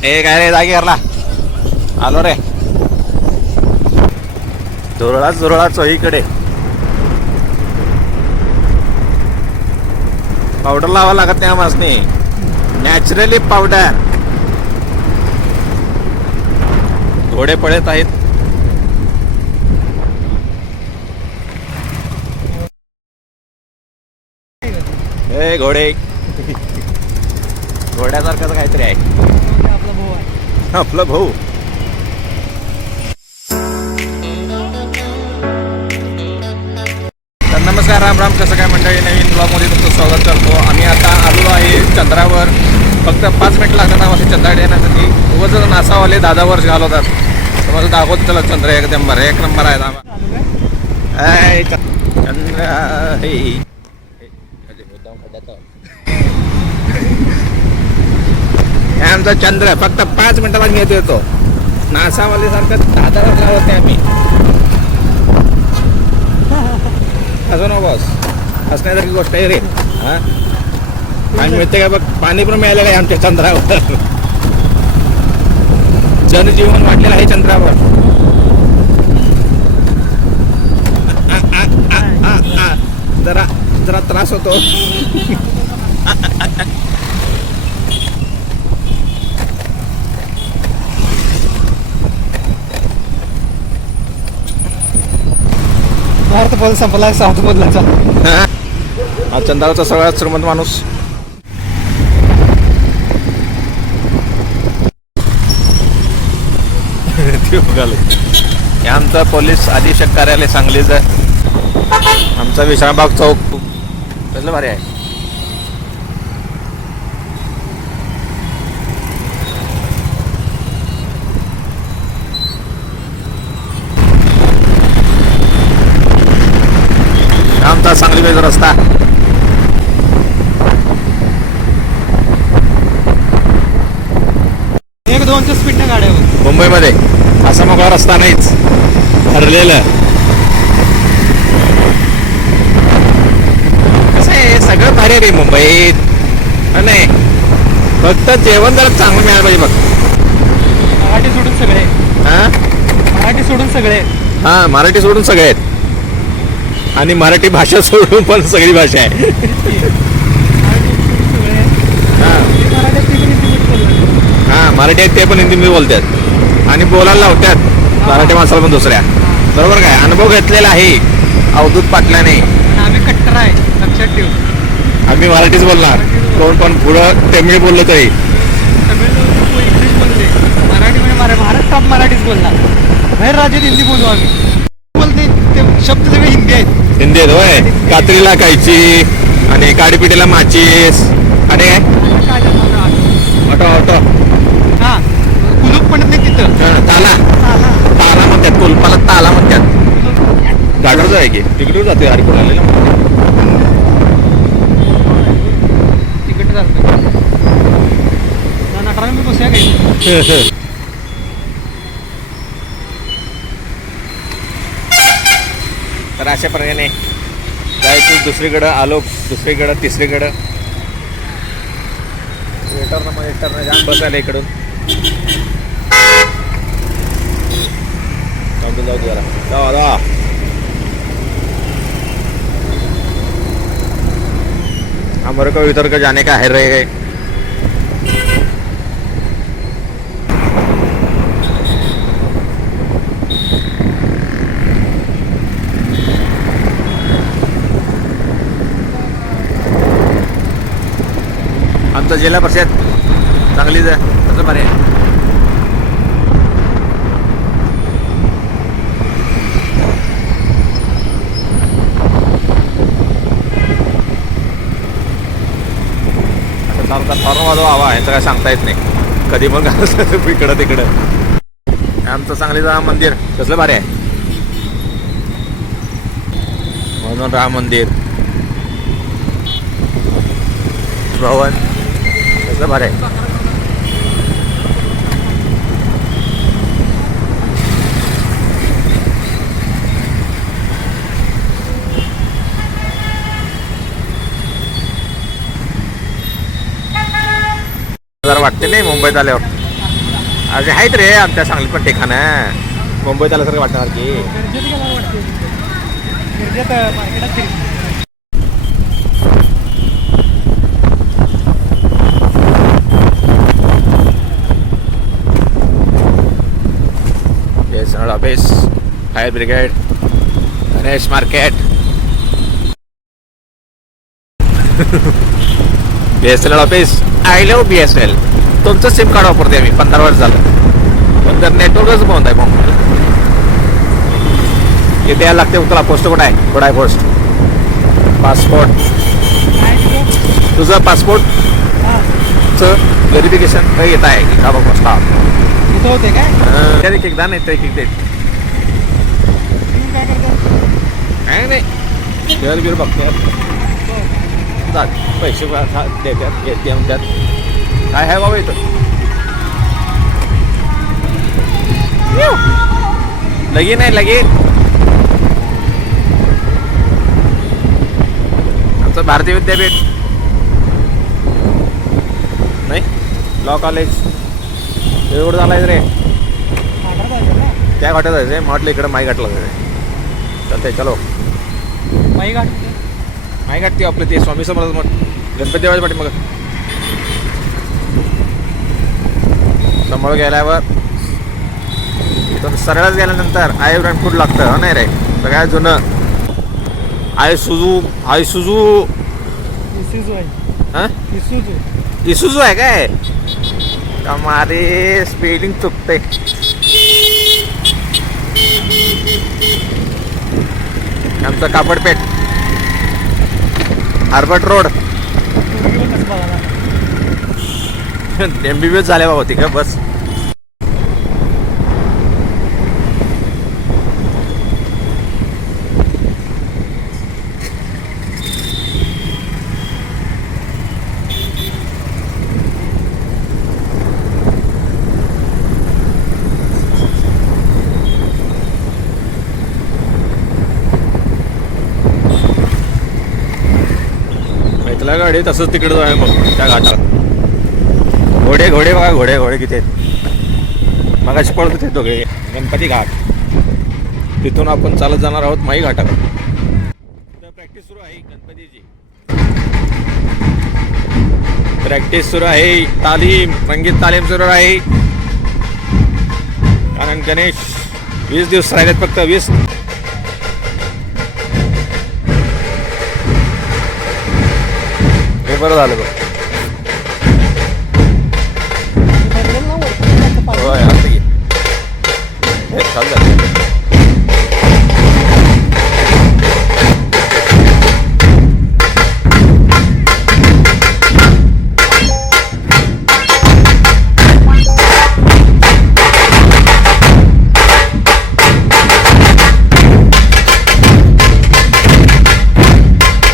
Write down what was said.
ए काय रे जागी करला आलो रे झुरळा झुरळा चोहीकडे पावडर लावा लागत नाही आम्हाने नॅचरली पावडर घोडे पळत आहेत ए घोडे घोड्यासारखंच काहीतरी आहे आपला भाऊ. तर नमस्कार राम राम कसं काय मंडळी? नवीन ब्लॉगमध्ये तुमचं स्वागत करतो. आम्ही आता आलो आहे चंद्रावर. फक्त पाच मिनिट लागतात आम्हाला चंद्राकडे येण्यासाठी. उगाच नासावाले दादा वर्ष घालवतात. तुम्हाला माझं दाखवत त्याला चंद्र एकदम बरं एक नंबर आहे. दामा चंद्र हे आमचा चंद्र फक्त पाच मिनिटाला घेत येतो. नासावाले सारखं लावत नाही आम्ही. असं ना बॉस. असण्यासारखी गोष्ट आहे रे. हा? आणि मिळते का बघ? पाणी पण मिळालेलं आहे आमच्या चंद्रावर. जनजीवन वाटलेलं आहे चंद्रावर. जरा जरा त्रास होतो. भारत बोल संपला साऊथ बदलाचा हा चंद्रावरचा सगळ्यात श्रीमंत माणूस. ते बघाले. हे आमचं पोलीस अधीक्षक कार्यालय सांगलीच आहे. आमचा विश्रामबाग चौक. कसलं भारी आहे. पाहिजे रस्ता एक दोनच्या स्पीडने गाड्यावर मुंबईमध्ये असा मोकळा रस्ता नाहीच. ठरलेलं कसं आहे सगळं भारी रे मुंबईत. नाही? फक्त जेवण जरा चांगलं मिळालं पाहिजे बघ. मराठी सोडून सगळे. हा? मराठी सोडून सगळे. हा मराठी सोडून सगळे आहेत. आणि मराठी भाषा सोडून पण सगळी भाषा आहे. हा मराठी ते पण हिंदी मध्ये बोलणार. मराठी आहेत ते पण हिंदीमध्ये बोलतात. आणि बोलायला लावतात. मराठी माणसाला पण दुसऱ्या. बरोबर काय? अनुभव घेतलेला आहे. अवधूत पाटलाने. आम्ही कट्टर आहे. लक्षात ठेव. आम्ही मराठीच बोलणार. कोण पण पुढं तमिळ बोललं तरी. मराठी म्हणजे महाराष्ट्रात मराठीच बोलणार. बाहेर राज्यात हिंदी बोलू आम्ही. ते शब्द सगळे हिंदी आहेत. हिंदी आहेत होय. कात्रीला कायची आणि काडीपिटीला माचीस. आणि काय? काय झालं? Auto auto. हा कुलूप म्हणत नाही तिथं. हा, ताला. ताला म्हणतात कुलपाला ताला म्हणतात. गाडीवर आहे की? तिकडून जाते अरे कोणाला तिकडे चालतं अठरा मी बसूया काही अशा प्रकारे जायचं दुसरीकडं आलो दुसरीकडं तिसरीकडं. वेटरनं मग वेटरनं जाम बसायला इकडून. जाऊ जाऊ जरा. जावा जा हमारे को इधर का जाने का है रे? आमचं जिल्हा परिषद चांगलीच आहे. बरे फॉर्म वाजवा हवा याचं काय सांगता येत नाही. कधी पण घालतं इकडं तिकडं. आमचं सांगलीचं मंदिर. कसलं भारी आहे? म्हणून राम मंदिर. भवन. कसलं भारी आहे. जरा वाटते नाही मुंबईत आल्यावर. अरे आहेत रे आमच्या सांगलीत पण ठिकाणं. मुंबईत आल्यासारखं वाटणार की. Fire brigade, Ganesh market. B S L office I love B S L तुमचं सिम कार्ड वापरते आम्ही पंधरा वर्ष झालं. पण जर नेटवर्कच बंद आहे मग. इथे यायला लागते तुला पोस्ट कुठं आहे? कुठं आहे पोस्ट पासपोर्ट तुझं? पासपोर्टचं हा, व्हेरिफिकेशन येत आहे का बघ स्टाफ इथं होते काय? एक एकदा नाही तर एक देत तुम्ही काय करता काय नाही. घर बिर बघतो. जात पैसे देतात घेते म्हणतात काय आहे बाबा इथं? येऊ. लगीन आहे लगीन. आमचं भारतीय विद्यापीठ. नाही लॉ कॉलेज एवढं झालाय रे. त्या घाटात जायचं म्हटलं इकडं माई घाटला जायचं चालतंय चलो बाई गाठ माई घाट ती आपलं ते स्वामी समर्थ मठ. गणपती देवाच्या पाठी मग. समोर गेल्यावर इथून सरळच गेल्यानंतर आय फूड लागतं हो नाही रे? सगळ्यात जुनं. आय सुजू आय सुजू इसूजू आहे. हां? इसूजू. इसूजू आहे काय? मारे स्पेलिंग चुकतंय. आमचं कापडपेठ हार्बर्ट रोड तुम्ही पण कसं बघायला? एम बी बी एस झाल्या बाबा ती का बस. मैतला गाडी तसंच तिकडे जाऊया मग त्या घाटाला घोडे घोडे बघा घोडे घोडे किती आहेत. मगाशी पळत होते दोघे गणपती घाट. तिथून आपण चालत जाणार आहोत माई घाटाला प्रॅक्टिस सुरू आहे गणपतीची. प्रॅक्टिस सुरू आहे तालीम संगीत तालीम सुरू आहे. कारण गणेश वीस दिवस राहिलेत फक्त वीस बरं झालं बघ